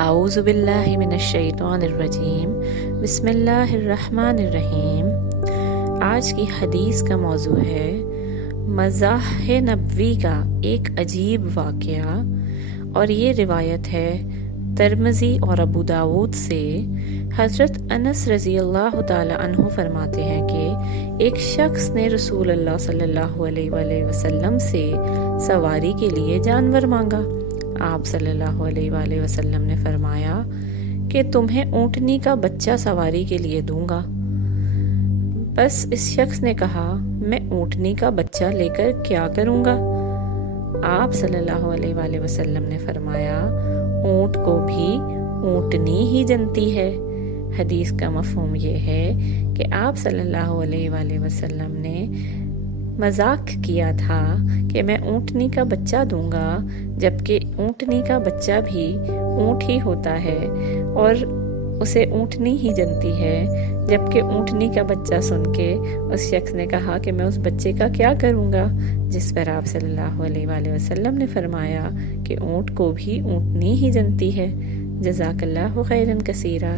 اعوذ باللہ من الشیطان الرجیم بسم اللہ الرحمن الرحیم۔ آج کی حدیث کا موضوع ہے مزاح نبوی کا ایک عجیب واقعہ، اور یہ روایت ہے ترمذی اور ابو داود سے۔ حضرت انس رضی اللہ تعالی عنہ فرماتے ہیں کہ ایک شخص نے رسول اللہ صلی اللہ علیہ وآلہ وسلم سے سواری کے لیے جانور مانگا۔ آپ صلی اللہ علیہ وآلہ وسلم نے فرمایا کہ تمہیں اونٹنی کا بچہ سواری کے لیے دوں گا۔ بس اس شخص نے کہا میں اونٹنی کا بچہ لے کر کیا کروں گا؟ آپ صلی اللہ علیہ وآلہ وسلم نے فرمایا اونٹ کو بھی اونٹنی ہی جنتی ہے۔ حدیث کا مفہوم یہ ہے کہ آپ صلی اللہ علیہ وآلہ وسلم نے مذاق کیا تھا کہ میں اونٹنی کا بچہ دوں گا، جبکہ اونٹنی کا بچہ بھی اونٹ ہی ہوتا ہے اور اسے اونٹنی ہی جنتی ہے۔ جبکہ اونٹنی کا بچہ سن کے اس شخص نے کہا کہ میں اس بچے کا کیا کروں گا، جس پر آپ صلی اللہ علیہ وآلہ وسلم نے فرمایا کہ اونٹ کو بھی اونٹنی ہی جنتی ہے۔ جزاک اللہ خیرا کثیرا۔